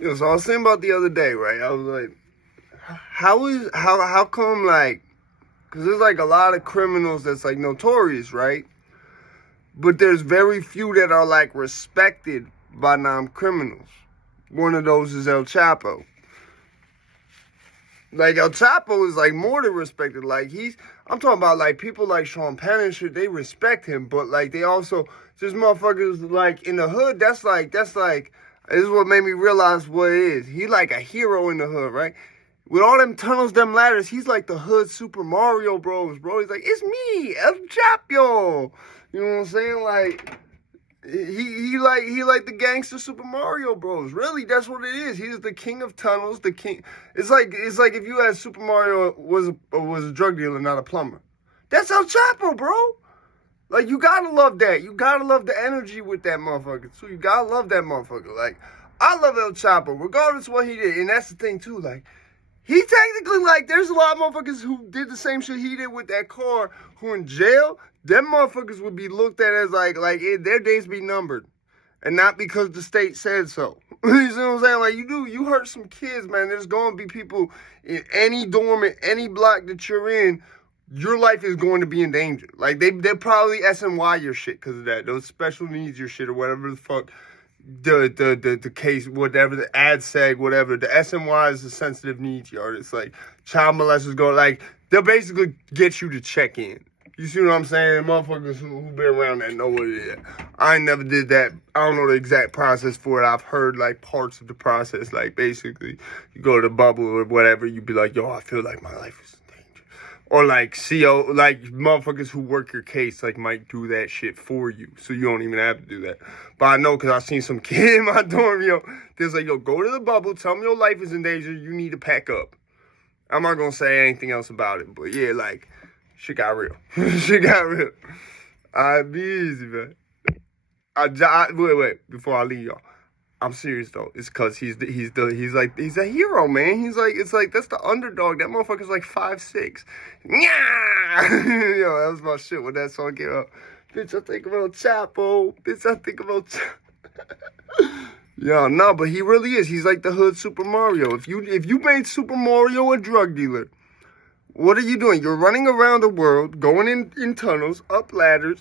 So I was thinking about the other day, right? I was like, how come, like, because there's like a lot of criminals that's like notorious, right? But there's very few that are like respected by non-criminals. One of those is El Chapo. Like, El Chapo is like more than respected. Like, I'm talking about like people like Sean Penn and shit, they respect him, but like they also, just motherfuckers like in the hood, that's like, this is what made me realize what it is. He like a hero in the hood, right? With all them tunnels, them ladders, he's like the hood Super Mario Bros, bro. He's like, it's me, El Chapo. You know what I'm saying? Like, he like the gangster Super Mario Bros. Really, that's what it is. He's the king of tunnels, the king. It's like if you had Super Mario was a drug dealer, not a plumber. That's El Chapo, bro. Like, you gotta love that. You gotta love the energy with that motherfucker. So you gotta love that motherfucker. Like, I love El Chapo, regardless of what he did. And that's the thing too. Like, he technically, like, there's a lot of motherfuckers who did the same shit he did with that car who in jail. Them motherfuckers would be looked at as like their days be numbered. And not because the state said so. You see what I'm saying? Like, you hurt some kids, man. There's going to be people in any dorm, in any block that you're in, your life is going to be in danger. Like, they're probably SNY your shit because of that. Those special needs your shit or whatever the fuck. The case, whatever, the ad seg, whatever. The SNY is the sensitive needs yard. It's like child molesters go, like, they'll basically get you to check in. You see what I'm saying? Motherfuckers who been around that know what it is. I ain't never did that. I don't know the exact process for it. I've heard, like, parts of the process. Like, basically, you go to the bubble or whatever, you be like, yo, I feel like my life is in danger. Or, like, CO, like, motherfuckers who work your case, like, might do that shit for you. So you don't even have to do that. But I know because I seen some kid in my dorm, yo. There's like, yo, go to the bubble. Tell them your life is in danger. You need to pack up. I'm not going to say anything else about it. But, yeah, like, shit got real. Shit got real. Alright, be easy, man. Wait, before I leave y'all. I'm serious though. It's cause he's a hero, man. It's like that's the underdog. That motherfucker's like 5'6". Yo, that was my shit when that song came out. Bitch, I think about Chapo. Bitch, I think about Chapo. Yo, no, but he really is. He's like the hood Super Mario. If you made Super Mario a drug dealer, what are you doing? You're running around the world, going in tunnels, up ladders.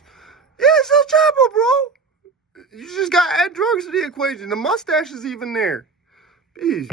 Yeah, it's El Chapo, bro. You just got to add drugs to the equation. The mustache is even there. Peace.